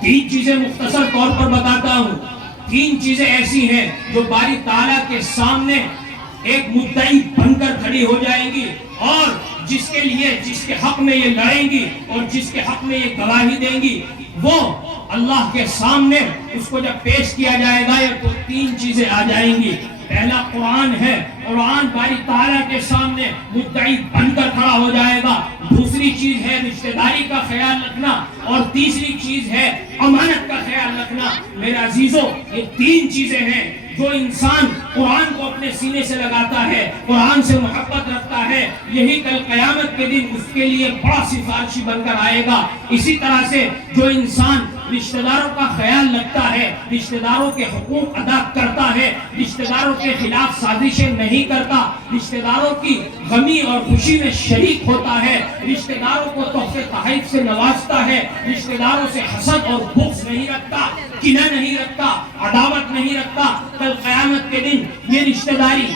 تین چیزیں مختصر طور پر بتاتا ہوں، تین چیزیں ایسی ہیں جو باری تعالیٰ کے سامنے ایک مدعی بن کر کھڑی ہو جائیں گی، اور جس کے لیے، جس کے حق میں یہ لڑیں گی اور جس کے حق میں یہ گواہی دیں گی، وہ اللہ کے سامنے اس کو جب پیش کیا جائے گا تو تین چیزیں آ جائیں گی۔ پہلا قرآن ہے، قرآن باری تعالیٰ کے سامنے مدعی بن کر کھڑا ہو جائے گا۔ دوسری چیز ہے رشتہ داری کا خیال رکھنا، اور تیسری چیز ہے امانت کا خیال رکھنا۔ میرے عزیزوں، یہ تین چیزیں ہیں جو انسان قرآن کو اپنے سینے سے لگاتا ہے، قرآن سے محبت رکھتا ہے، یہی کل قیامت کے دن اس کے لیے بڑا سفارشی بن کر آئے گا۔ اسی طرح سے جو انسان رشتہ داروں کا خیال رکھتا ہے، رشتہ داروں کے حقوق ادا کرتا ہے، رشتہ داروں کے خلاف سازشیں نہیں کرتا، رشتہ داروں کی غمی اور خوشی میں شریک ہوتا ہے، رشتہ داروں کو تحفے تحائف سے نوازتا ہے، رشتہ داروں سے حسد اور بغض نہیں رکھتا، کینہ نہیں رکھتا، عداوت نہیں رکھتا، کل قیامت کے دن یہ رشتہ داری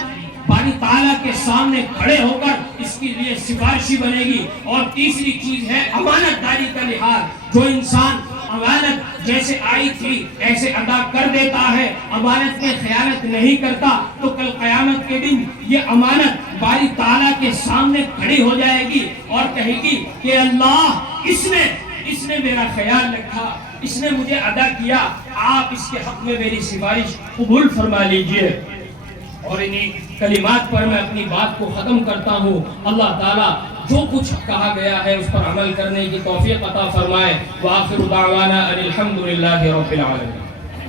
باری تعالیٰ کے سامنے کھڑے ہو کر اس کے لیے سفارشی بنے گی۔ اور تیسری چیز ہے امانت داری کا لحاظ، جو انسان امانت جیسے آئی تھی ایسے ادا کر دیتا ہے، امانت میں خیانت نہیں کرتا، تو کل قیامت کے دن یہ امانت باری تعالیٰ کے سامنے کھڑی ہو جائے گی اور کہے گی کہ اللہ اس نے میرا خیال رکھا، اس نے مجھے ادا کیا، آپ اس کے حق میں میری سفارش قبول فرما لیجئے۔ اور انہی کلمات پر میں اپنی بات کو ختم کرتا ہوں۔ اللہ تعالیٰ جو کچھ کہا گیا ہے اس پر عمل کرنے کی توفیق عطا فرمائے۔ وآخر دعوانا ان الحمد للہ رب العالمین۔